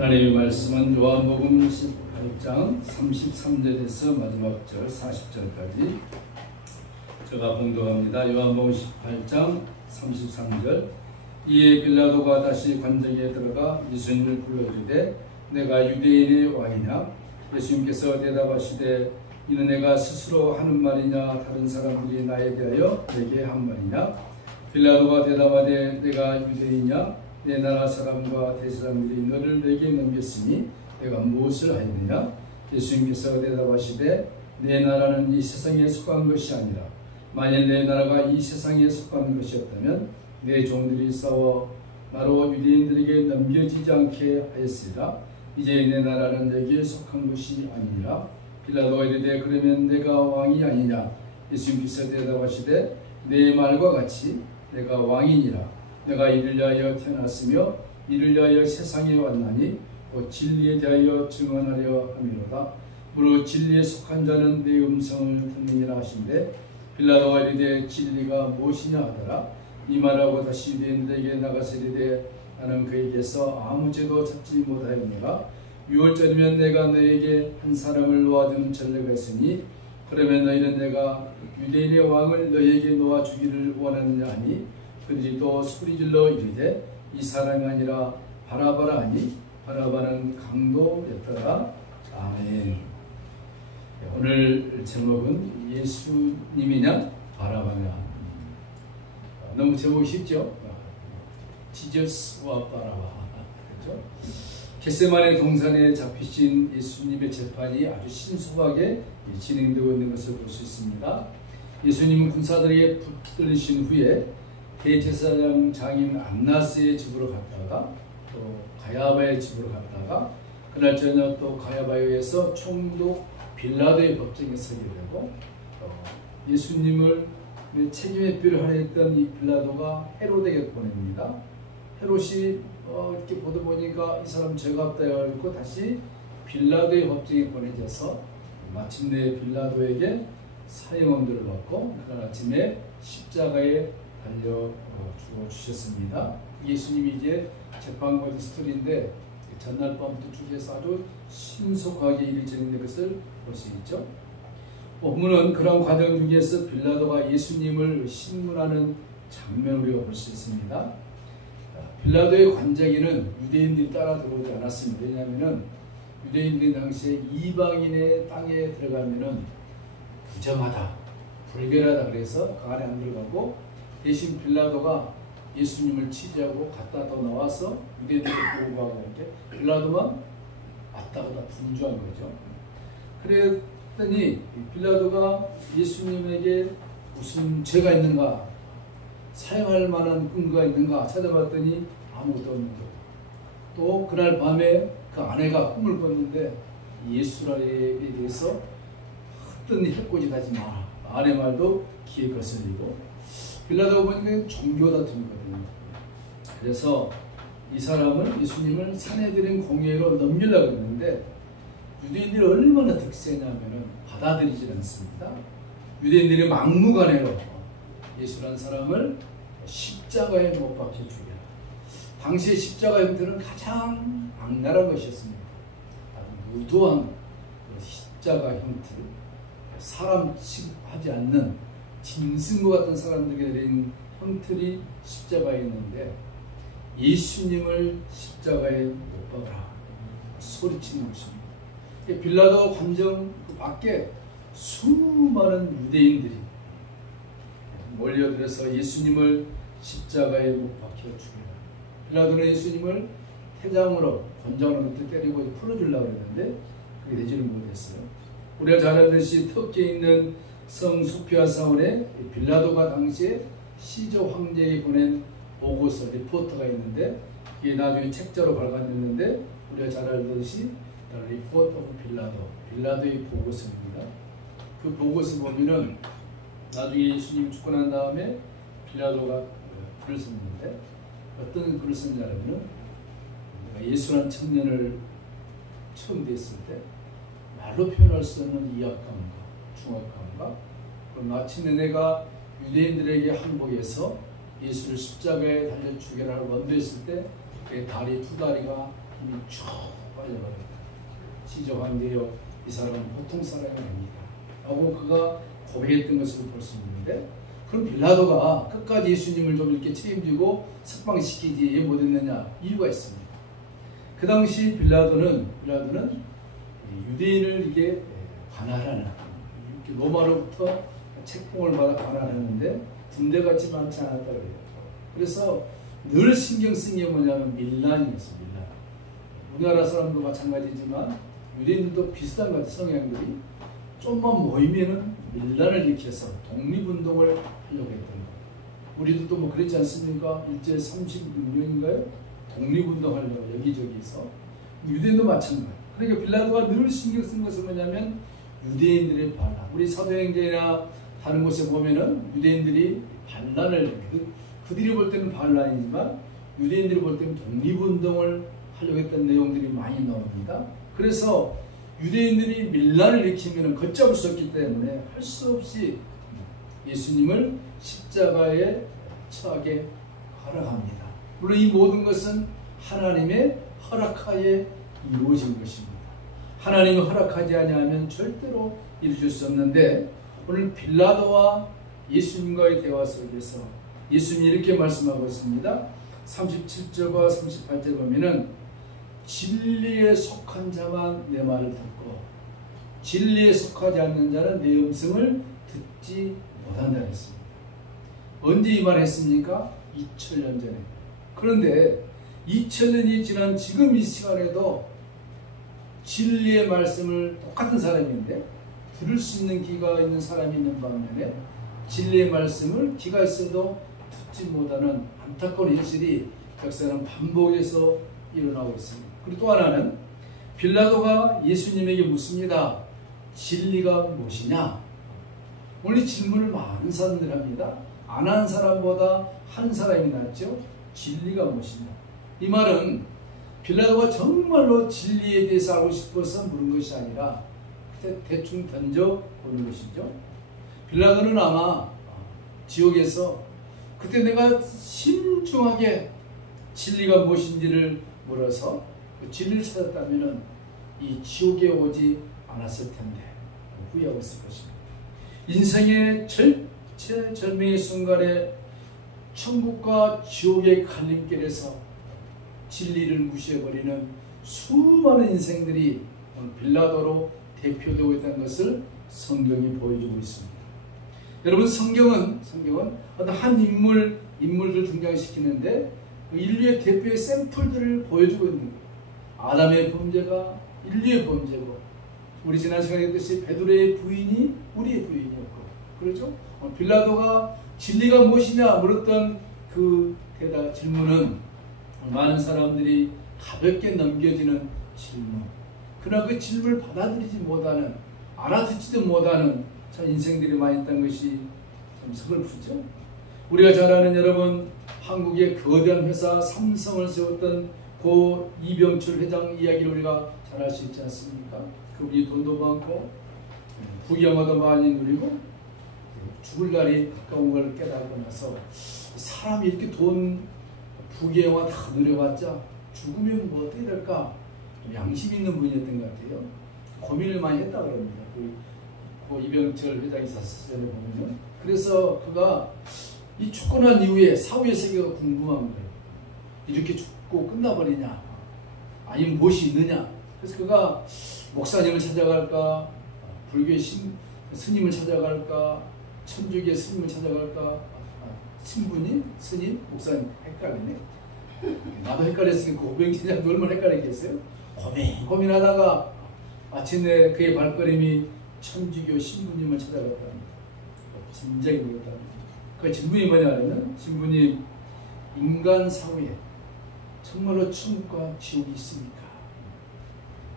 하나님의 말씀은 요한복음 18장 33절에서 마지막 절 40절까지 제가 봉독합니다. 요한복음 18장 33절. 이에 빌라도가 다시 관정에 들어가 예수님을 불러들이되 내가 유대인의 왕이냐? 예수님께서 대답하시되 이는 내가 스스로 하는 말이냐 다른 사람들이 나에 대하여 내게 한 말이냐? 빌라도가 대답하되 내가 유대인이냐? 내 나라 사람과 대사람들이 너를 내게 넘겼으니 내가 무엇을 하였느냐? 예수님께서 대답하시되 내 나라는 이 세상에 속한 것이 아니라 만일 내 나라가 이 세상에 속한 것이었다면 내 종들이 싸워 나로 유대인들에게 넘겨지지 않게 하였으리라. 이제 내 나라는 내게 속한 것이 아니니라. 빌라도가 이르되 그러면 내가 왕이 아니냐? 예수님께서 대답하시되 내 말과 같이 내가 왕이니라. 내가 이를 위하여 태어났으며 이를 위하여 세상에 왔나니 곧 진리에 대하여 증언하려 함이로다. 무릇 진리에 속한 자는 내 음성을 듣느니라 하신대 빌라도가 이르되 진리가 무엇이냐 하더라. 이 말하고 다시 유대인들에게 나가서 이르되 나는 그에게서 아무 죄도 찾지 못하였노라. 6월절이면 내가 너에게 한 사람을 놓아준 전례가 있으니 그러면 너희는 내가 유대인의 왕을 너희에게 놓아주기를 원하느냐 하니 그들이 또 소리질러 이르되 이 사람이 아니라 바라바라 하니 바라바는 강도였더라. 아멘. 오늘 제목은 예수님이냐 바라바냐. 너무 제목이 쉽죠? 지저스와 바라바. 그렇죠? 겟세마네 동산에 잡히신 예수님의 재판이 아주 신속하게 진행되고 있는 것을 볼 수 있습니다. 예수님은 군사들에게 붙들리신 후에 대제사장 장인 안나스의 집으로 갔다가 또 가야바의 집으로 갔다가 그날 저녁 또 가야바에 의해서 총독 빌라도의 법정에 서게 되고 예수님을 책임의 뼈를 하려했던 이 빌라도가 헤롯에게 보냅니다. 헤롯이 이렇게 보다 보니까 이 사람 죄가 없다 해가지고 다시 빌라도의 법정에 보내져서 마침내 빌라도에게 사형언도를 받고 그날 아침에 십자가에 달려 죽어주셨습니다. 예수님이 이제 재판관 스토리인데 전날 밤부터 주제에서 아주 신속하게 일이 진행된 것을 볼 수 있죠. 본문은 그런 과정 중에서 빌라도가 예수님을 신문하는 장면을 우리가 볼 수 있습니다. 빌라도의 관자기는 유대인들이 따라 들어오지 않았습니다. 왜냐하면 유대인들이 당시에 이방인의 땅에 들어가면은 부정하다, 불결하다 그래서 그 안에 안 들어가고 대신 빌라도가 예수님을 취재하고 갔다 또 나와서 유대인들을 보호하고 이렇게 빌라도만 왔다가 다 분주한 거죠. 그랬더니 빌라도가 예수님에게 무슨 죄가 있는가, 사형할 만한 근거가 있는가 찾아봤더니 아무것도 없는 거예요. 또 그날 밤에 그 아내가 꿈을 꿨는데 예수라에 대해서 어떤 해코지 하지 마라. 아내 말도 귀에 거슬리고 빌라도가 보니까 종교 다툼이거든요. 그래서 이 사람은 예수님을 산헤드린 공회로 넘기려고 했는데 유대인들이 얼마나 득세냐면은 받아들이지 않습니다. 유대인들이 막무가내로 예수라는 사람을 십자가에 못 박혀 죽여라. 당시의 십자가 형태는 가장 악랄한 것이었습니다. 아주 무도한 십자가 형태, 사람 취급하지 않는 짐승과 같은 사람들에게 내린 형틀이 십자가에 있는데 예수님을 십자가에 못 박아라 소리치는 것입니다. 빌라도 관정 그 밖에 수많은 유대인들이 몰려들어서 예수님을 십자가에 못 박혀 죽여라. 빌라도는 예수님을 태장으로 권장으로 밑에 때리고 풀어주려고 했는데 그게 되지를 못했어요. 우리가 잘 알듯이 터키에 있는 성 소피아 사원에 빌라도가 당시에 시저 황제에 보낸 보고서 리포트가 있는데 이게 나중에 책자로 발간됐는데 우리가 잘 알듯이 리포트 오브 빌라도의 보고서입니다. 그 보고서 보면은 나중에 예수님이 죽고 난 다음에 빌라도가 글을 썼는데 어떤 글을 썼냐면은 예수라는 청년을 처음 뵀을 때 말로 표현할 수 없는 이악감과 중압감과 마침내 내가 유대인들에게 항복해서 예수를 십자가에 달려 죽여라고 원도했을 때 그의 다리 두 다리가 힘이 쭉 빠져버렸다. 지저한데요, 이 사람은 보통 사람이 아닙니다 라고 그가 고백했던 것을 볼 수 있는데, 그럼 빌라도가 끝까지 예수님을 좀 이렇게 책임지고 석방시키지 왜 못했느냐? 이유가 있습니다. 그 당시 빌라도는 유대인을 이게 관할하는, 이렇게 로마로부터 책봉을 받아 관할하는데 군대같이 많지 않았다 그래요. 그래서 늘 신경 쓴 게 뭐냐면 밀란이었어요. 밀란. 우리나라 사람도 마찬가지지만 유대인들도 비슷한 것 같아요. 성향들이 좀만 모이면은 밀란을 일으켜서 독립운동을 하려고 했던 거예요. 우리도 또 뭐 그랬지 않습니까? 일제 36년인가요? 독립운동 하려고 여기저기서. 유대인도 마찬가지예요. 그러니까 빌라도가 늘 신경 쓴 것은 뭐냐면 유대인들의 반란. 우리 사도행전이나 다른 곳에 보면은 유대인들이 반란을, 그들이 볼 때는 반란이지만 유대인들이 볼 때는 독립운동을 하려고 했던 내용들이 많이 나옵니다. 그래서 유대인들이 밀란을 일으키면 걷잡을 수 없기 때문에 할 수 없이 예수님을 십자가에 처하게 허락합니다. 물론 이 모든 것은 하나님의 허락하에 이루어진 것입니다. 하나님이 허락하지 아니하면 절대로 이루어질 수 없는데, 오늘 빌라도와 예수님과의 대화 속에서 예수님이 이렇게 말씀하고 있습니다. 37절과 38절 보면은 진리에 속한 자만 내 말을 듣고 진리에 속하지 않는 자는 내 음성을 듣지 못한다 했습니다. 언제 이 말을 했습니까? 2000년 전에. 그런데 2000년이 지난 지금 이 시간에도 진리의 말씀을 똑같은 사람인데 들을 수 있는 귀가 있는 사람이 있는 반면에 진리의 말씀을 귀가 있어도 듣지 못하는 안타까운 현실이 역사는 반복해서 일어나고 있습니다. 그리고 또 하나는 빌라도가 예수님에게 묻습니다. 진리가 무엇이냐? 오늘 질문을 많은 사람들이 합니다. 안 한 사람보다 한 사람이 낫죠. 진리가 무엇이냐? 이 말은 빌라도가 정말로 진리에 대해서 알고 싶어서 물은 것이 아니라 대충 던져보는 것이죠. 빌라도는 아마 지옥에서 그때 내가 신중하게 진리가 무엇인지를 물어서 그 진리를 찾았다면 이 지옥에 오지 않았을 텐데 후회하고 있을 것입니다. 인생의 절체절명의 순간에 천국과 지옥의 갈림길에서 진리를 무시해버리는 수많은 인생들이 빌라도로 대표되고 있다는 것을 성경이 보여주고 있습니다. 여러분, 성경은 어떤 한 인물들 등장시키는데 인류의 대표의 샘플들을 보여주고 있는 거예요. 아담의 범죄가 인류의 범죄고, 우리 지난 시간에 했듯이 베드로의 부인이 우리의 부인이었고, 그렇죠? 빌라도가 진리가 무엇이냐 물었던 그 질문은 많은 사람들이 가볍게 넘겨지는 질문, 그러나 그 질문을 받아들이지 못하는, 알아듣지도 못하는 참 인생들이 많이 있다는 것이 참 서글프죠. 우리가 잘 아는, 여러분, 한국의 거대한 회사 삼성을 세웠던 고 이병철 회장 이야기를 우리가 잘 알 수 있지 않습니까? 그분이 돈도 많고 부귀영화도 많이 누리고 죽을 날이 가까운 걸 깨달고 나서 사람이 이렇게 돈, 부귀영화 다 누려봤자 죽으면 뭐 어떻게 될까? 좀 양심 있는 분이었던 것 같아요. 고민을 많이 했다고 합니다. 그 이병철 회장이 사실을 보면요. 그래서 그가 이 죽고 난 이후에 사후의 세계가 궁금한 거예요. 이렇게 죽고 끝나버리냐? 아니면 무엇이 있느냐? 그래서 그가 목사님을 찾아갈까? 불교의 스님을 찾아갈까? 천주교의 스님을 찾아갈까? 신부님? 스님? 목사님? 헷갈리네. 나도 헷갈렸으니까 고병진이랑 얼마나 헷갈리겠어요? 고민하다가 마침내 그의 발걸음이 천주교 신부님을 찾아갔답니다. 진작에 물었답니다. 그 질문이 뭐냐면, 신부님, 인간 사회에 정말로 천국과 지옥이 있습니까?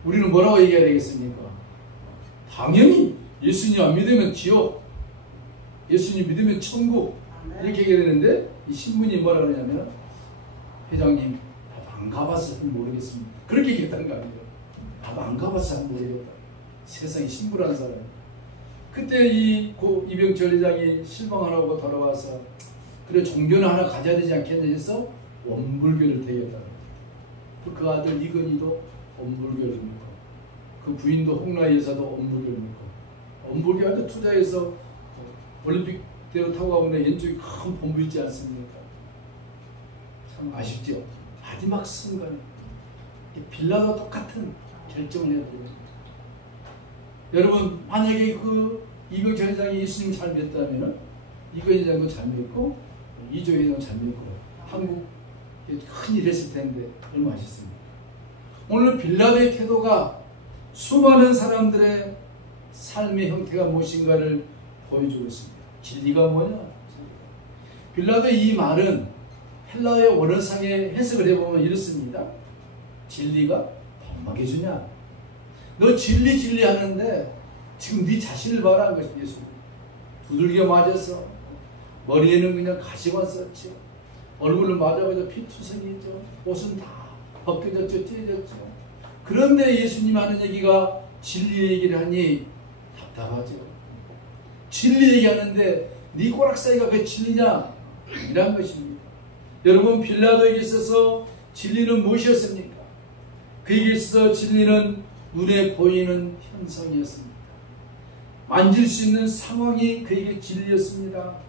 우리는 뭐라고 얘기해야 되겠습니까? 당연히 예수님 안 믿으면 지옥, 예수님 믿으면 천국, 이렇게 얘기해야 되는데, 이 신부님이 뭐라 그러냐면, 회장님, 나도 안 가봐서 잘 모르겠습니다. 그렇게 얘기했다는 거 아니에요. 나도 안 가봐서 잘 모르겠다. 세상에 신부라는 사람. 그때 이병철 회장이 실망 안 하고 돌아와서, 그래 종교는 하나 가져야 되지 않겠냐 해서 원불교를 대겼다. 그 아들 이건희도 엄불교를 믿고 그 부인도 홍라희 여사도 엄불교를 믿고 엄불교 아주 투자해서 올림픽 대로 타고 가면 왼쪽에 큰 본부 있지 않습니까? 참 아쉽죠. 마지막 순간에 빌라도 똑같은 결정을 해야 됩니다. 여러분 만약에 그 이병철 회장이 예수님 잘 믿었다면 이건희 회장도 잘 믿고 이조 회장도 잘 믿고 한국 큰일 했을 텐데 얼마나 아쉽습니까? 오늘 빌라도의 태도가 수많은 사람들의 삶의 형태가 무엇인가를 보여주고 있습니다. 진리가 뭐냐? 빌라도의 이 말은 헬라어의 원어상의 해석을 해보면 이렇습니다. 진리가 밥 먹여주냐? 너 진리 하는데 지금 네 자신을 봐라 한 것입니다. 예수님. 두들겨 맞아서 머리에는 그냥 가시관 썼죠. 얼굴을 맞아가지고 피투성이죠. 옷은 다 벗겨졌죠. 찢어졌죠. 그런데 예수님 하는 얘기가 진리 얘기를 하니 답답하죠. 진리 얘기하는데 네 꼬락사이가 그 진리냐? 이란 것입니다. 여러분 빌라도에게 있어서 진리는 무엇이었습니까? 그에게 있어서 진리는 눈에 보이는 현상이었습니다. 만질 수 있는 상황이 그에게 진리였습니다.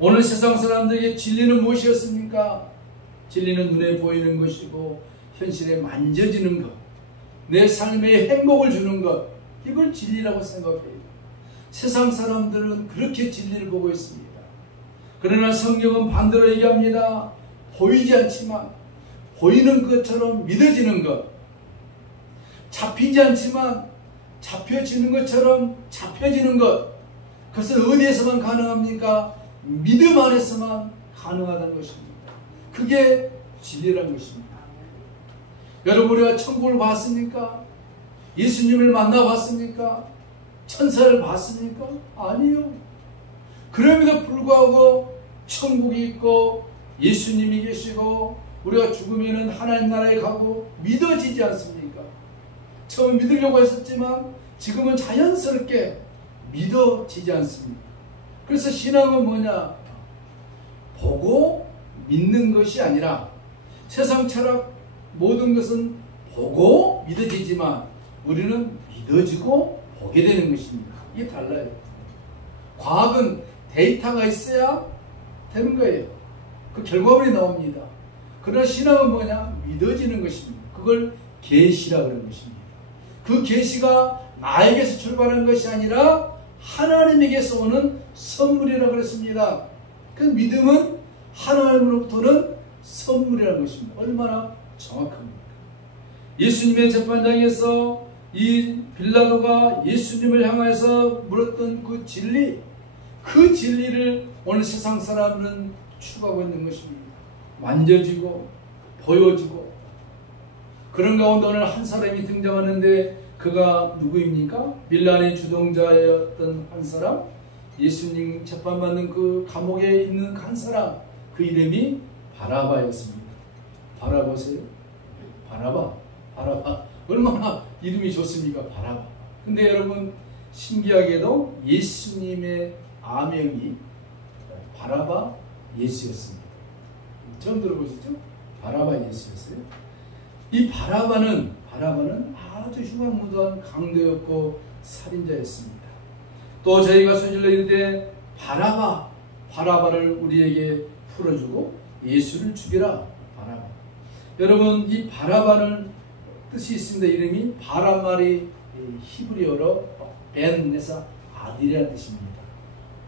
오늘 세상 사람들에게 진리는 무엇이었습니까? 진리는 눈에 보이는 것이고 현실에 만져지는 것, 내 삶에 행복을 주는 것, 이걸 진리라고 생각해요. 세상 사람들은 그렇게 진리를 보고 있습니다. 그러나 성경은 반대로 얘기합니다. 보이지 않지만 보이는 것처럼 믿어지는 것, 잡히지 않지만 잡혀지는 것처럼 잡혀지는 것, 그것은 어디에서만 가능합니까? 믿음 안에서만 가능하다는 것입니다. 그게 진리라는 것입니다. 여러분 우리가 천국을 봤습니까? 예수님을 만나봤습니까? 천사를 봤습니까? 아니요. 그럼에도 불구하고 천국이 있고 예수님이 계시고 우리가 죽으면 하나님 나라에 가고 믿어지지 않습니까? 처음 믿으려고 했었지만 지금은 자연스럽게 믿어지지 않습니다. 그래서 신앙은 뭐냐? 보고 믿는 것이 아니라 세상 철학 모든 것은 보고 믿어지지만 우리는 믿어지고 보게 되는 것입니다. 이게 달라요. 과학은 데이터가 있어야 되는 거예요. 그 결과물이 나옵니다. 그러나 신앙은 뭐냐? 믿어지는 것입니다. 그걸 계시라고 하는 것입니다. 그 계시가 나에게서 출발한 것이 아니라 하나님에게서 오는 선물이라고 그랬습니다. 그 믿음은 하나님으로부터는 선물이라는 것입니다. 얼마나 정확합니까? 예수님의 재판장에서 이 빌라도가 예수님을 향해서 물었던 그 진리, 그 진리를 오늘 세상 사람은 추구하고 있는 것입니다. 만져지고 보여지고 그런 가운데 오늘 한 사람이 등장하는데 그가 누구입니까? 빌라의 주동자였던 한 사람, 예수님 재판받는 그 감옥에 있는 한 사람, 그 이름이 바라바였습니다. 바라보세요. 바라바. 얼마나 이름이 좋습니까? 바라바. 근데 여러분 신기하게도 예수님의 아명이 바라바 예수였습니다. 처음 들어보시죠? 바라바 예수였어요. 이 바라바는 아주 흉악무도한 강도였고 살인자였습니다. 또 저희가 소질러 이르되 바라바를 우리에게 풀어주고 예수를 죽이라. 바라바. 여러분 이 바라바는 뜻이 있습니다. 이름이 바란 말이 히브리어로 벤에서 아들이라는 뜻입니다.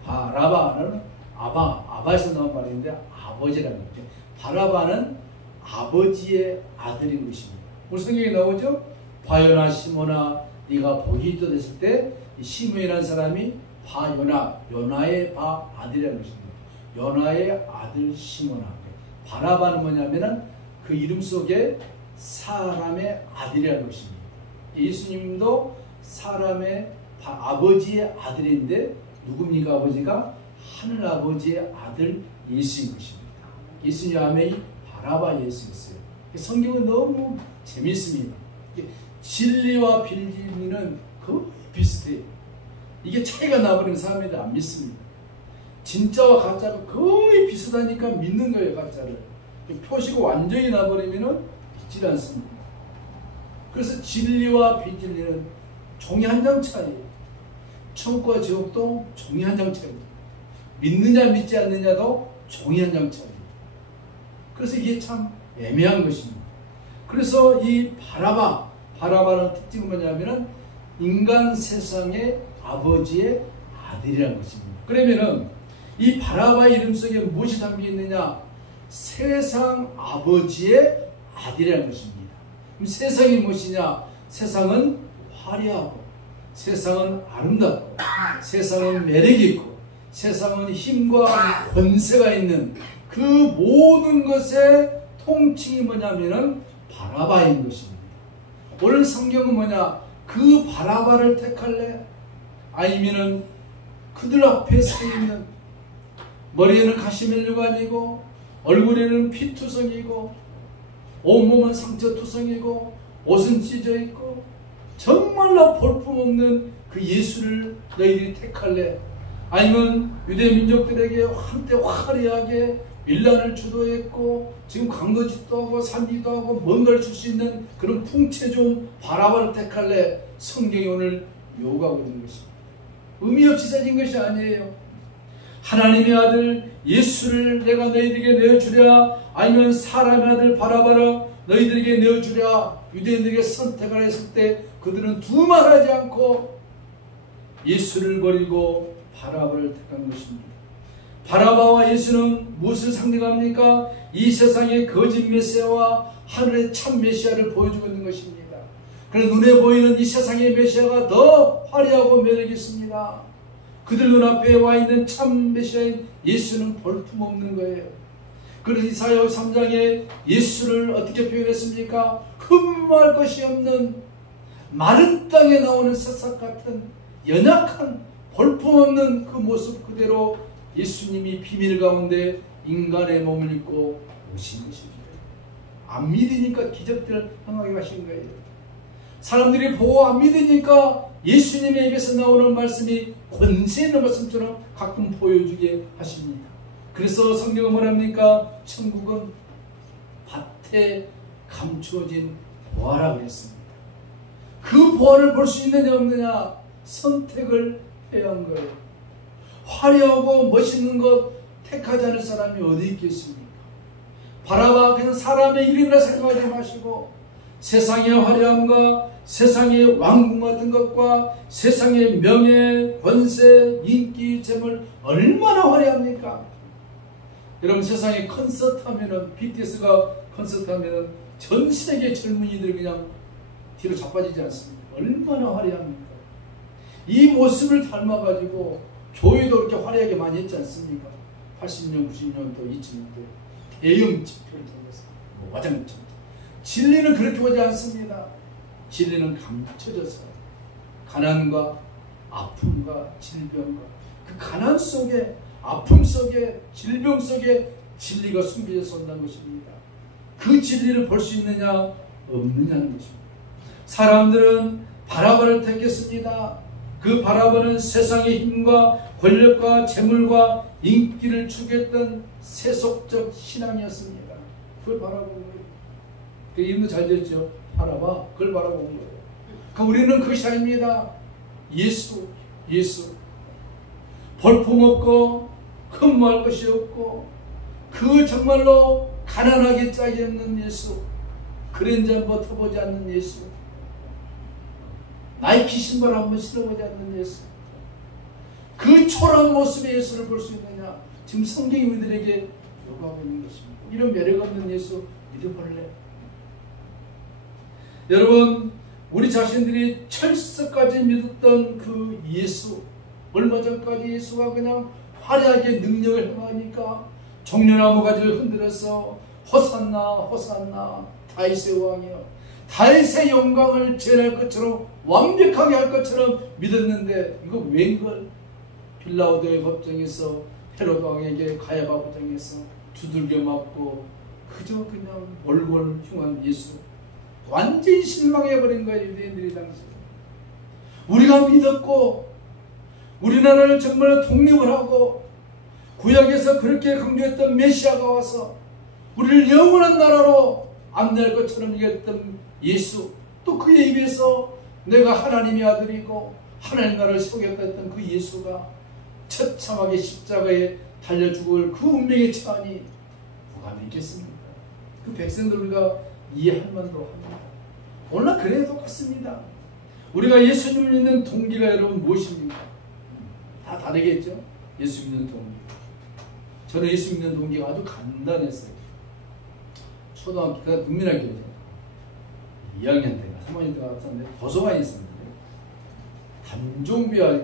바라바는 아바에서 나온 말인데 아버지라는 거죠. 바라바는 아버지의 아들인 것입니다. 우리 성경에 나오죠? 바요나 시몬아 네가 복이 있다 됐을 때 시몬이라는 사람이 요나의 아들이라는 것입니다. 요나의 아들 시몬아. 바라바는 뭐냐면은 그 이름 속에 사람의 아들이라는 것입니다. 예수님도 사람의 아버지의 아들인데 누굽니까? 아버지가 하늘 아버지의 아들 예수인 것입니다. 예수님 아멘이 바라바 예수였어요. 성경은 너무 재미있습니다. 진리와 비진리는 거의 비슷해요. 이게 차이가 나버리면 사람들이 안 믿습니다. 진짜와 가짜가 거의 비슷하니까 믿는 거예요. 가짜를. 표시가 완전히 나버리면 믿지 같지 않습니다. 그래서 진리와 비진리는 종이 한 장 차이예요. 천국과 지옥도 종이 한 장 차이입니다. 믿느냐 믿지 않느냐도 종이 한 장 차이입니다. 그래서 이게 참 애매한 것입니다. 그래서 이 바라바는 특징은 뭐냐면은 인간 세상의 아버지의 아들이라는 것입니다. 그러면은 이 바라바의 이름 속에 무엇이 담겨 있느냐? 세상 아버지의 아들이라는 것입니다. 그럼 세상이 무엇이냐? 세상은 화려하고, 세상은 아름답고, 세상은 매력이 있고, 세상은 힘과 권세가 있는 그 모든 것의 통칭이 뭐냐면은 바라바인 것입니다. 오늘 성경은 뭐냐? 그 바라바를 택할래? 아니면은 그들 앞에 서 있는, 머리에는 가시멜류가 아니고 얼굴에는 피투성이고 온몸은 상처투성이고 옷은 찢어있고 정말로 볼품없는 그 예수를 너희들이 택할래? 아니면 유대 민족들에게 한때 화려하게 밀란을 주도했고 지금 강도짓도 하고 산지도 하고 뭔가를 줄 수 있는 그런 풍채 좀 바라바를 택할래? 성경이 오늘 요구하고 있는 것입니다. 의미 없이 써진 것이 아니에요. 하나님의 아들 예수를 내가 너희들에게 내어주랴, 아니면 사람의 아들 바라바를 너희들에게 내어주랴, 유대인들에게 선택을 했을 때 그들은 두말하지 않고 예수를 버리고 바라바를 택한 것입니다. 바라바와 예수는 무엇을 상징합니까? 이 세상의 거짓 메시아와 하늘의 참 메시아를 보여주고 있는 것입니다. 그래서 눈에 보이는 이 세상의 메시아가 더 화려하고 매력이 있습니다. 그들 눈앞에 와 있는 참 메시아인 예수는 볼품없는 거예요. 그래서 이사야 3장에 예수를 어떻게 표현했습니까? 흠모할 것이 없는 마른 땅에 나오는 새싹 같은 연약한 볼품없는 그 모습 그대로 예수님이 비밀 가운데 인간의 몸을 입고 오신 것입니다. 안 믿으니까 기적들을 행하게 하신 거예요. 사람들이 보고 안 믿으니까 예수님의 입에서 나오는 말씀이 권세 있는 말씀처럼 가끔 보여주게 하십니다. 그래서 성경은 뭐랍니까? 천국은 밭에 감추어진 보화라 그랬습니다. 그 보화를 볼 수 있느냐 없느냐? 선택을 해야 한 거예요. 화려하고 멋있는 것 택하지 않을 사람이 어디 있겠습니까? 바라바 그냥 사람의 이름이라 생각하지 마시고 세상의 화려함과 세상의 왕궁 같은 것과 세상의 명예, 권세, 인기, 재물 얼마나 화려합니까? 여러분 세상에 콘서트 하면은 BTS가 콘서트 하면은 전 세계 젊은이들이 그냥 뒤로 자빠지지 않습니까? 얼마나 화려합니까? 이 모습을 닮아가지고 교회도 그렇게 화려하게 많이 했지 않습니까? 80년, 90년도, 2000년대 대형 집회를 통해서 와장창. 진리는 그렇게 오지 않습니다. 진리는 감춰져서 가난과 아픔과 질병과 그 가난 속에 아픔 속에 질병 속에 진리가 숨겨져서 온다는 것입니다. 그 진리를 볼 수 있느냐 없느냐는 것입니다. 사람들은 바라바를 택했습니다. 그 바라바는 세상의 힘과 권력과 재물과 인기를 추구했던 세속적 신앙이었습니다. 그걸 바라보는 거예요. 그 이름도 잘 됐죠. 바라봐. 그걸 바라보는 거예요. 그러니까 우리는 그것이 아닙니다. 예수. 볼품없고 흠모할 것이 없고 그 정말로 가난하게 짝이 없는 예수. 그랜저 한번 터보지 않는 예수. 나이키 신발 한번 신어보지 않는 예수. 그 초라한 모습의 예수를 볼 수 있느냐? 지금 성경이 우리들에게 요구하고 있는 것입니다. 이런 매력 없는 예수 믿어볼래? 여러분 우리 자신들이 철석까지 믿었던 그 예수, 얼마 전까지 예수가 그냥 화려하게 능력을 행하니까 종려나무 가지를 흔들어서 호산나 호산나 다윗의 왕이여, 다윗의 영광을 재현할 것처럼 완벽하게 할 것처럼 믿었는데 이거 웬걸? 빌라오도의 법정에서 헤롯 왕에게 가야바 법정에서 두들겨 맞고 그저 그냥 몰골 흉한 예수, 완전히 실망해버린 거예요. 유대인들이 당시. 우리가 믿었고 우리나라를 정말 독립을 하고 구약에서 그렇게 강조했던 메시아가 와서 우리를 영원한 나라로 안 될 것처럼 얘기했던 예수, 또 그의 입에서 내가 하나님의 아들이고 하나님 나라를 세우겠다 했던 그 예수가 처참하게 십자가에 달려 죽을 그 운명에 처하니 누가 믿겠습니까? 그 백성들 우리가 이해할 만도 합니다. 오늘날 그래도 똑같습니다. 우리가 예수님을 믿는 동기가 여러분 무엇입니까? 다 다르겠죠? 예수 믿는 동기. 저는 예수 믿는 동기가 아주 간단했어요. 초등학교 때가 국민학교죠. 2학년 때가 3학년 때가 갔었는데 도서관에 있었는데 담종비와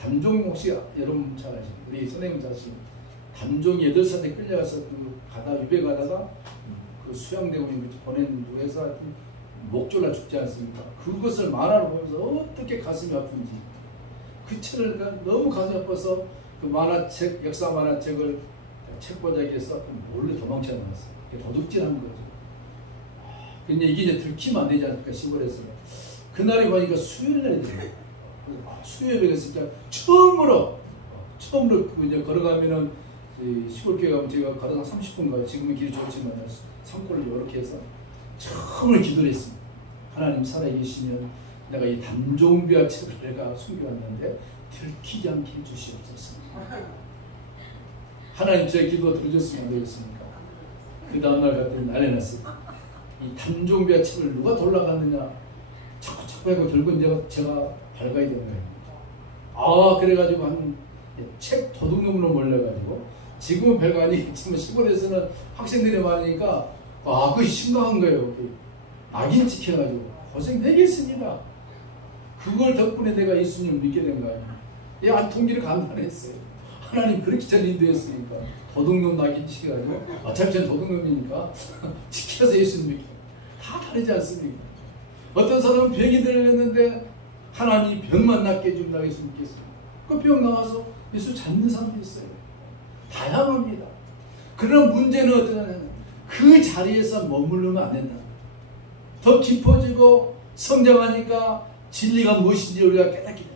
담종 혹시 여러분 잘 아시죠? 우리 선생님 잘 아시죠? 담종이 8살에 끌려가서 가다 유배 가다가 그 수양대원이 보낸 누에서 목졸라 죽지 않습니까? 그것을 만화로 보면서 어떻게 가슴이 아픈지 그 책을 너무 가슴이 아파서 그 만화책, 역사 만화책을 책보자기에 써서 몰래 도망쳐 나왔어요. 도둑질한 거죠. 근데 이게 이제 들키면 안 되지 않을까 시골에서. 그날에 보니까 수요일날이 돼요. 수요일에 갔을 때 처음으로 이제 걸어가면은 시골교회 가면 제가 걸어서 30분 가요. 지금은 길이 좋지만 산골을 이렇게 해서 처음으로 기도를 했습니다. 하나님 살아계시면 내가 이 담종비와 책을 내가 숨겨왔는데 들키지 않게 해주시옵소서. 하나님 제 기도가 들어줬으면 안 되겠습니까? 그 다음날 갔더니 난리 났어요. 이 담종비와 책을 누가 돌아갔느냐 자꾸 해고 결국은 제가 밝아야 되는 거예요. 그래가지고 한 책 도둑놈으로 몰려가지고 지금은 별거 아니겠지만 시골에서는 학생들이 많으니까 그게 심각한 거예요. 악인 지켜가지고 고생 되겠습니다. 그걸 덕분에 내가 예수님을 믿게 된 거 아니에요. 동기를 간단했어요. 하나님 그렇게 잘 인도했으니까 도둑놈 낙인 지켜가지고 어차피 전 도둑놈이니까 지켜서 예수님 믿게. 다 다르지 않습니까? 어떤 사람은 병이 들렸는데 하나님이 병만 낫게 해준다고 예수 믿겠어요. 그 병 나와서 예수 찾는 사람도 있어요. 다양합니다. 그러나 문제는 어떠냐면 그 자리에서 머무르면 안 된다. 더 깊어지고 성장하니까 진리가 무엇인지 우리가 깨닫게 됩니다.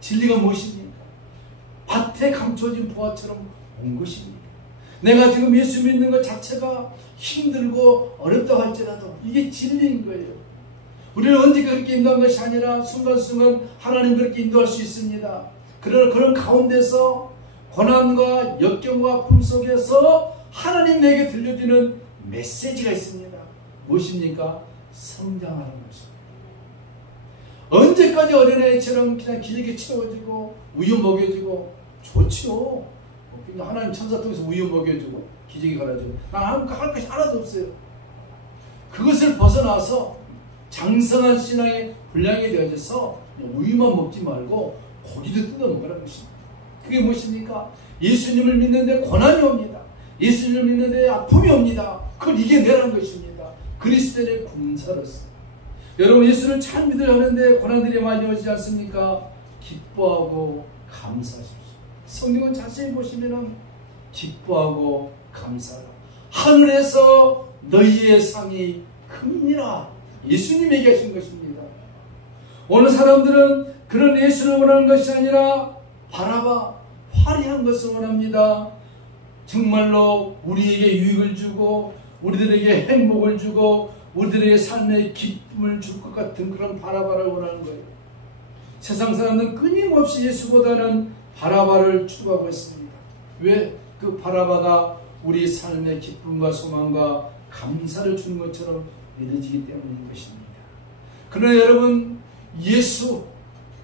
진리가 무엇입니까? 밭에 감춰진 보화처럼 온 것입니다. 내가 지금 예수 믿는 것 자체가 힘들고 어렵다고 할지라도 이게 진리인 거예요. 우리는 언제 그렇게 인도한 것이 아니라 순간순간 하나님 그렇게 인도할 수 있습니다. 그러나 그런 가운데서 고난과 역경과 아픔 속에서 하나님 내게 들려주는 메시지가 있습니다. 무엇입니까? 성장하는 것입니다. 언제까지 어린아이처럼 그냥 기저귀 채워지고 우유 먹여주고 좋지요. 하나님 천사 통해서 우유 먹여주고 기저귀 갈아주고 난 할 것이 하나도 없어요. 그것을 벗어나서 장성한 신앙의 분량이 되어져서 우유만 먹지 말고 고기도 뜯어 먹으라는 것입니다. 그게 무엇입니까? 예수님을 믿는데 고난이 옵니다. 예수님을 믿는데 아픔이 옵니다. 그걸 이겨내라는 것입니다. 그리스도의 군사로서. 여러분 예수를 잘 믿어야 하는데 고난들이 많이 오지 않습니까? 기뻐하고 감사하십시오. 성경은 자세히 보시면 기뻐하고 감사하라. 하늘에서 너희의 상이 큽니다. 예수님 얘기하신 것입니다. 오늘 사람들은 그런 예수를 원하는 것이 아니라 바라봐 화려한 것을 원합니다. 정말로 우리에게 유익을 주고 우리들에게 행복을 주고 우리들에게 삶의 기쁨을 줄 것 같은 그런 바라바를 원하는 거예요. 세상 사람들은 끊임없이 예수보다는 바라바를 추구하고 있습니다. 왜? 그 바라바가 우리 삶의 기쁨과 소망과 감사를 주는 것처럼 믿어지기 때문인 것입니다. 그러나 여러분 예수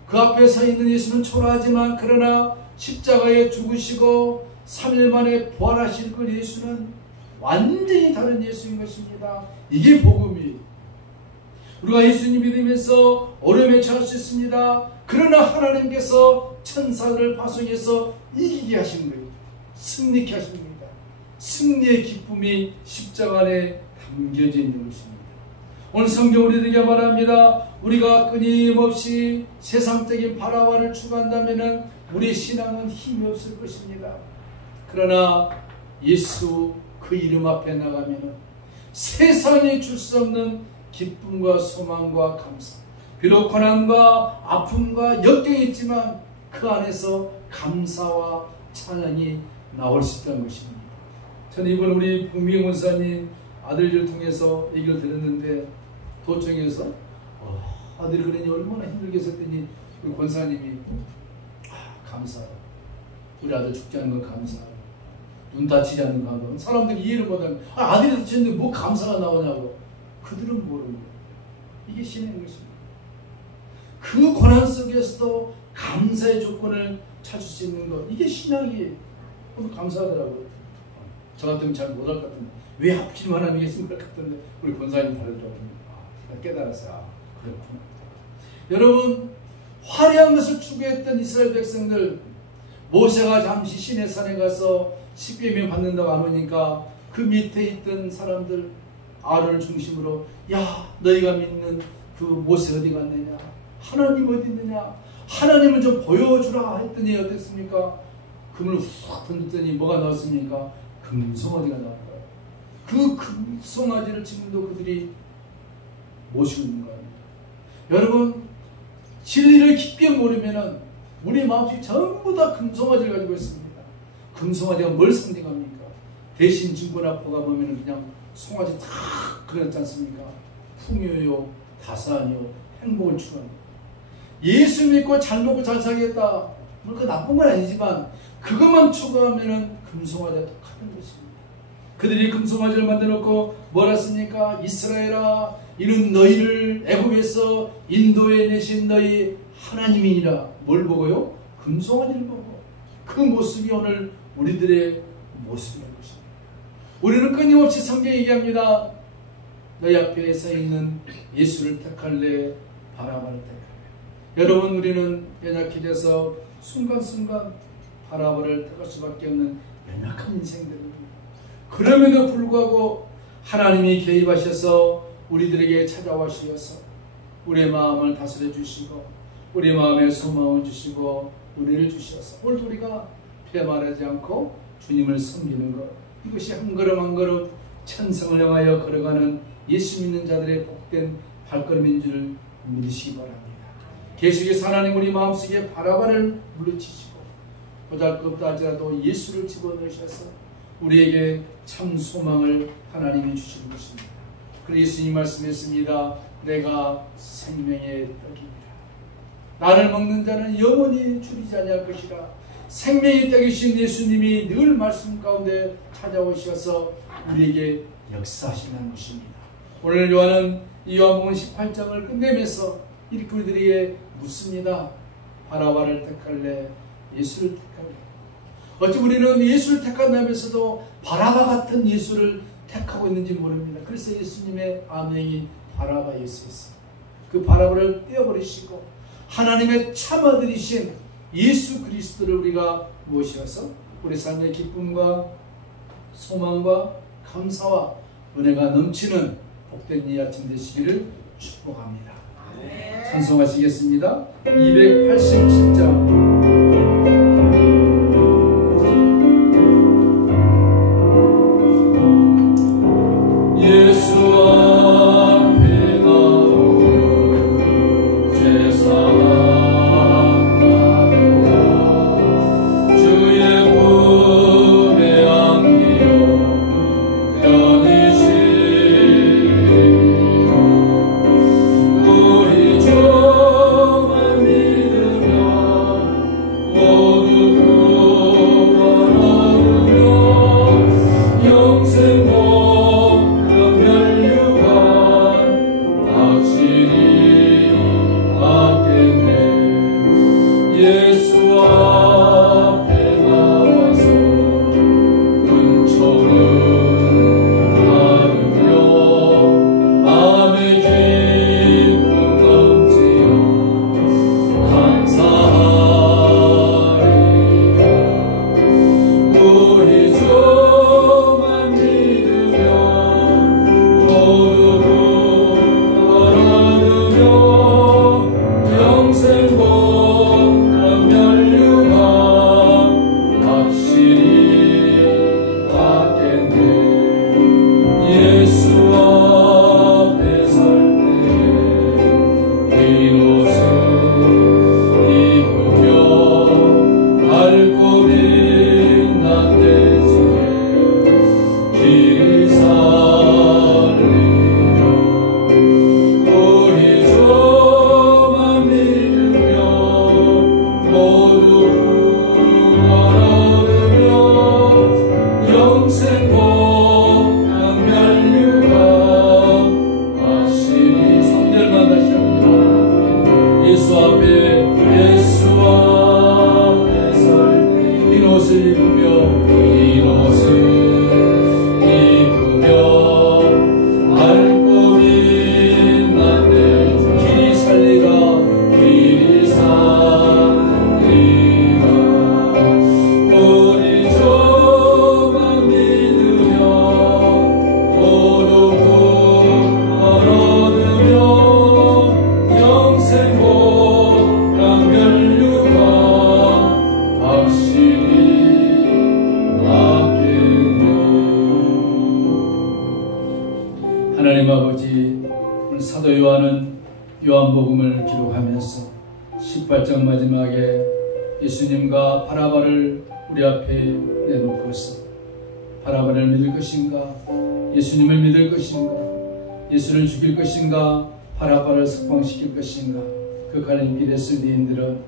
그 앞에 서 있는 예수는 초라하지만 그러나 십자가에 죽으시고 3일 만에 부활하실 그 예수는 완전히 다른 예수인 것입니다. 이게 복음이에요. 우리가 예수님 믿으면서 어려움에 처할 수 있습니다. 그러나 하나님께서 천사들을 파송해서 이기게 하신 거예요. 승리케 하십니다. 승리의 기쁨이 십자가 안에 담겨져 있는 것입니다. 오늘 성경 우리들에게 말합니다. 우리가 끊임없이 세상적인 바라바를 추구한다면 우리 신앙은 힘이 없을 것입니다. 그러나 예수 그 이름 앞에 나가면 세상이 줄 수 없는 기쁨과 소망과 감사, 비록 고난과 아픔과 역경이 있지만 그 안에서 감사와 찬양이 나올 수 있다는 것입니다. 저는 이번 우리 북미 원사님 아들을 통해서 얘기를 들었는데 도청에서 아들이 그러니 얼마나 힘들게 했더니 우리 권사님이 감사하다. 우리 아들 죽지 않는 건 감사하다. 눈 다치지 않는 건 감사하다. 사람들이 이해를 못하면 아들이 다쳤는데 뭐 감사가 나오냐고. 그들은 모르는 거예요. 이게 신의 것입니다. 그 고난 속에서도 감사의 조건을 찾을 수 있는 것, 이게 신앙이에요. 감사하더라고요. 저 같으면 잘 못할 것 같은데 왜 하필 하나님이 했을 것 같은데 우리 권사님 다르더라고요. 깨달았어요. 그렇구나. 여러분, 화려한 것을 추구했던 이스라엘 백성들, 모세가 잠시 시내산에 가서 십계명 받는다고 하니까 그 밑에 있던 사람들 아론을 중심으로 야, 너희가 믿는 그 모세 어디 갔느냐, 하나님 어디 있느냐, 하나님을 좀 보여주라 했더니 어땠습니까? 금을 훅 던졌더니 뭐가 나왔습니까? 금송아지가 나왔어요. 그 금송아지를 지금도 그들이 모시고 있는 거예요. 여러분, 진리를 깊게 모르면은 우리 마음속에 전부 다 금송아지를 가지고 있습니다. 금송아지가 뭘 상징합니까? 대신 중고 앞에 가보면 그냥 송아지 탁 그렸지 않습니까? 풍요요, 다산요, 행복을 추구합니다. 예수 믿고 잘 먹고 잘 살겠다. 그 나쁜 건 아니지만 그것만 추구하면은 금송아지와 똑같은 것입니다. 그들이 금송아지를 만들어놓고 뭐라 했습니까? 이스라엘아, 이는 너희를 애굽에서 인도해 내신 너희 하나님이니라. 뭘 보고요? 금송아지를 보고. 그 모습이 오늘 우리들의 모습인 것입니다. 우리는 끊임없이 성경에 얘기합니다. 너희 앞에 서 있는 예수를 택할래, 바라바를 택할래. 여러분, 우리는 연약해져서 순간순간 바라바를 택할 수밖에 없는 연약한 인생들입니다. 그럼에도 불구하고 하나님이 개입하셔서 우리들에게 찾아와 주셔서 우리의 마음을 다스려 주시고 우리의 마음에 소망을 주시고 우리를 주셔서 오늘 우리가 패말하지 않고 주님을 섬기는 것, 이것이 한 걸음 한 걸음 천성을 향하여 걸어가는 예수 믿는 자들의 복된 발걸음인 줄 믿으시기 바랍니다. 계속해서 하나님 우리 마음속에 바라바를 물리치시고 보잘것없다 할지라도 예수를 집어넣으셔서 우리에게 참 소망을 하나님이 주시는 것입니다. 그래서 예수님 말씀했습니다. 내가 생명의 떡이니라. 나를 먹는 자는 영원히 줄이지 아니할 것이라. 생명의 떡이신 예수님이 늘 말씀 가운데 찾아오셔서 우리에게 역사하시는 것입니다. 오늘 요한은 이 요한복음 18장을 끝내면서 이렇게 우리들에게 묻습니다. 바라바를 택할래, 예수를 택할래. 어찌 우리는 예수를 택한다면서도 바라바 같은 예수를 택하고 있는지 모릅니다. 그래서 예수님의 아멘이 바라바 예수였어요. 그 바라바를 떼어버리시고 하나님의 참아들이신 예수 그리스도를 우리가 모셔서 우리 삶의 기쁨과 소망과 감사와 은혜가 넘치는 복된 이 아침 되시기를 축복합니다. 찬송하시겠습니다. 287장 우리 조만 믿으며 요한복음을 기록하면서 18장 마지막에 예수님과 바라바를 우리 앞에 내놓고서 바라바를 믿을 것인가, 예수님을 믿을 것인가, 예수를 죽일 것인가, 바라바를 석방시킬 것인가, 그 가는 길에 서기인들은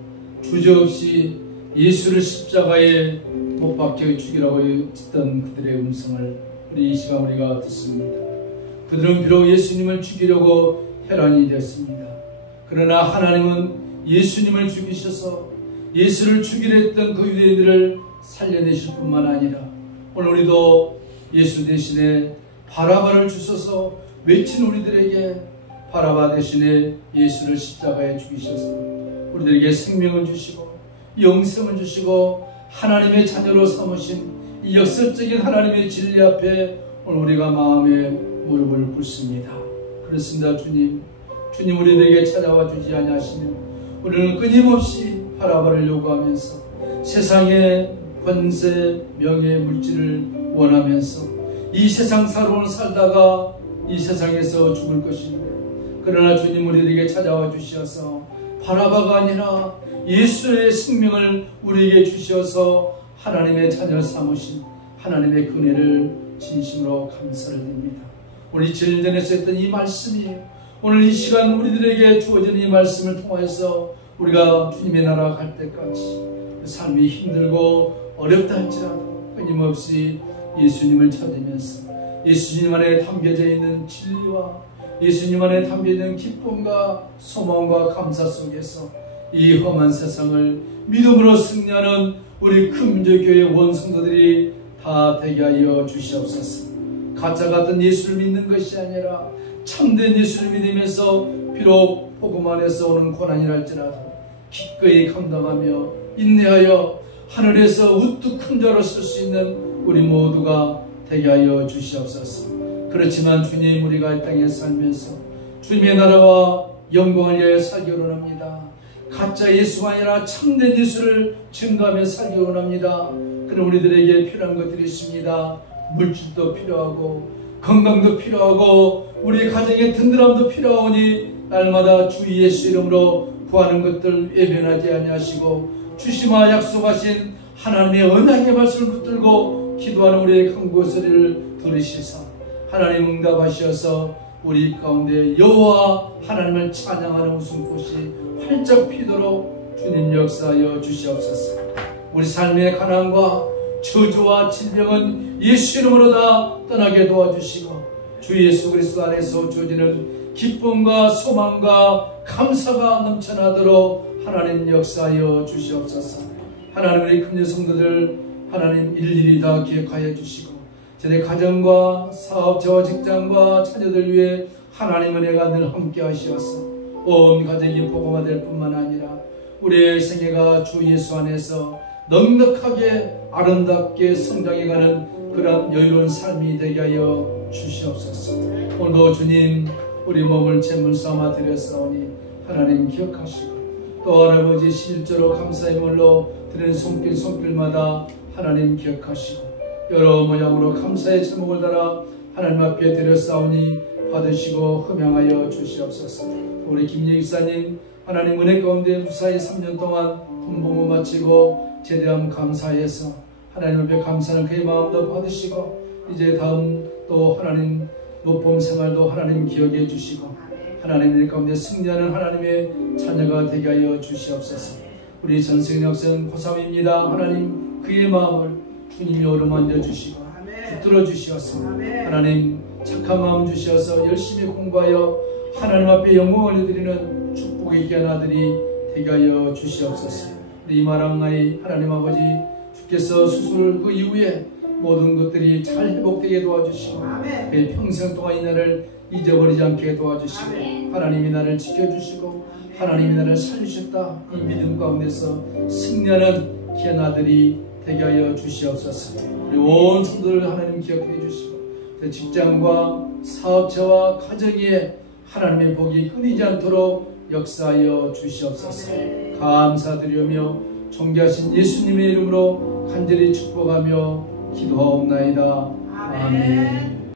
주저없이 예수를 십자가에 못 박혀 죽이라고 했던 그들의 음성을 우리 이 시간 우리가 듣습니다. 그들은 비록 예수님을 죽이려고 혈안이 되었습니다. 그러나 하나님은 예수님을 죽이셔서 예수를 죽이려 했던 그 유대인들을 살려내실 뿐만 아니라 오늘 우리도 예수 대신에 바라바를 주셔서 외친 우리들에게 바라바 대신에 예수를 십자가에 죽이셔서 우리들에게 생명을 주시고 영생을 주시고 하나님의 자녀로 삼으신 이 역설적인 하나님의 진리 앞에 오늘 우리가 마음에 무릎을 꿇습니다. 그렇습니다. 주님 우리들에게 찾아와 주지 아니하시면 우리는 끊임없이 바라바를 요구하면서 세상의 권세, 명예, 물질을 원하면서 이 세상 살아오는 살다가 이 세상에서 죽을 것인데, 그러나 주님 우리에게 찾아와 주셔서 바라바가 아니라 예수의 생명을 우리에게 주셔서 하나님의 자녀 삼으신 하나님의 은혜를 진심으로 감사를 드립니다. 우리 질전에서 했던 이 말씀이 오늘 이 시간 우리들에게 주어진 이 말씀을 통해서 우리가 주님의 나라 갈 때까지 삶이 힘들고 어렵다 할지라도 끊임없이 예수님을 찾으면서 예수님 안에 담겨져 있는 진리와 예수님 안에 담겨 있는 기쁨과 소망과 감사 속에서 이 험한 세상을 믿음으로 승리하는 우리 금조교회 원성도들이 다 되게 하여 주시옵소서. 가짜 같은 예수를 믿는 것이 아니라 참된 예수를 믿으면서 비록 복음 안에서 오는 고난이랄지라도 기꺼이 감당하며 인내하여 하늘에서 우뚝 큰 자로 설 수 있는 우리 모두가 되게 하여 주시옵소서. 그렇지만 주님 우리가 이 땅에 살면서 주님의 나라와 영광을 위하여 살기 원합니다. 가짜 예수가 아니라 참된 예수를 증거하며 살기 원합니다. 그럼 우리들에게 필요한 것들이 있습니다. 물질도 필요하고 건강도 필요하고 우리 가정의 든든함도 필요하오니 날마다 주 예수 이름으로 구하는 것들 외면하지 아니하시고 주시마 약속하신 하나님의 언약의 말씀을 붙들고 기도하는 우리의 간구 소리를 들으시사 하나님 응답하셔서 우리 가운데 여호와 하나님을 찬양하는 웃음꽃이 활짝 피도록 주님 역사하여 주시옵소서. 우리 삶의 가난과 저주와 질병은 예수 이름으로 다 떠나게 도와주시고 주 예수 그리스도 안에서 주어지는 기쁨과 소망과 감사가 넘쳐나도록 하나님 역사하여 주시옵소서. 하나님 우리 금요 성도들 하나님 일일이 다 기억하여 주시고 저의 가정과 사업자와 직장과 자녀들 위해 하나님 은혜가 늘 함께 하시어서 온 가정이 복음화 될 뿐만 아니라 우리의 생애가 주 예수 안에서 넉넉하게 아름답게 성장해가는 그런 여유로운 삶이 되게 하여 주시옵소서. 오늘도 주님 우리 몸을 제물 삼아 드렸사오니 하나님 기억하시고 또 할아버지 실제로 감사의 물로 드리는 손길마다 하나님 기억하시고 여러 모양으로 감사의 제목을 달아 하나님 앞에 드렸사오니 받으시고 흠양하여 주시옵소서. 우리 김예 입사님 하나님 은혜 가운데 무사히 3년 동안 군복무 마치고 제대함 감사해서 하나님 앞에 감사하는 그의 마음도 받으시고 이제 다음 또 하나님 높음 생활도 하나님 기억해 주시고 하나님 가운데 승리하는 하나님의 자녀가 되게 하여 주시옵소서. 우리 전승 학생 고3입니다. 하나님 그의 마음을 주님이 어루만져 주시고 붙들어 주시어서 하나님 착한 마음 주시어서 열심히 공부하여 하나님 앞에 영광을 올려드리는 축복의 귀한 아들이 되게 하여 주시옵소서. 우리 이마랑나이 하나님 아버지 주께서 수술 그 이후에 모든 것들이 잘 회복되게 도와주시고 그의 평생 동안 이 날을 잊어버리지 않게 도와주시고 하나님이 나를 지켜주시고 하나님이 나를 살리셨다 이 믿음 가운데서 승리하는 귀한 아들이 되게 하여 주시옵소서. 우리 온 성도를 하나님 기억해 주시고 제 직장과 사업체와 가정에 하나님의 복이 끊이지 않도록 역사하여 주시옵소서. 감사드리며 존귀하신 예수님의 이름으로 간절히 축복하며 기도하옵나이다. 아멘.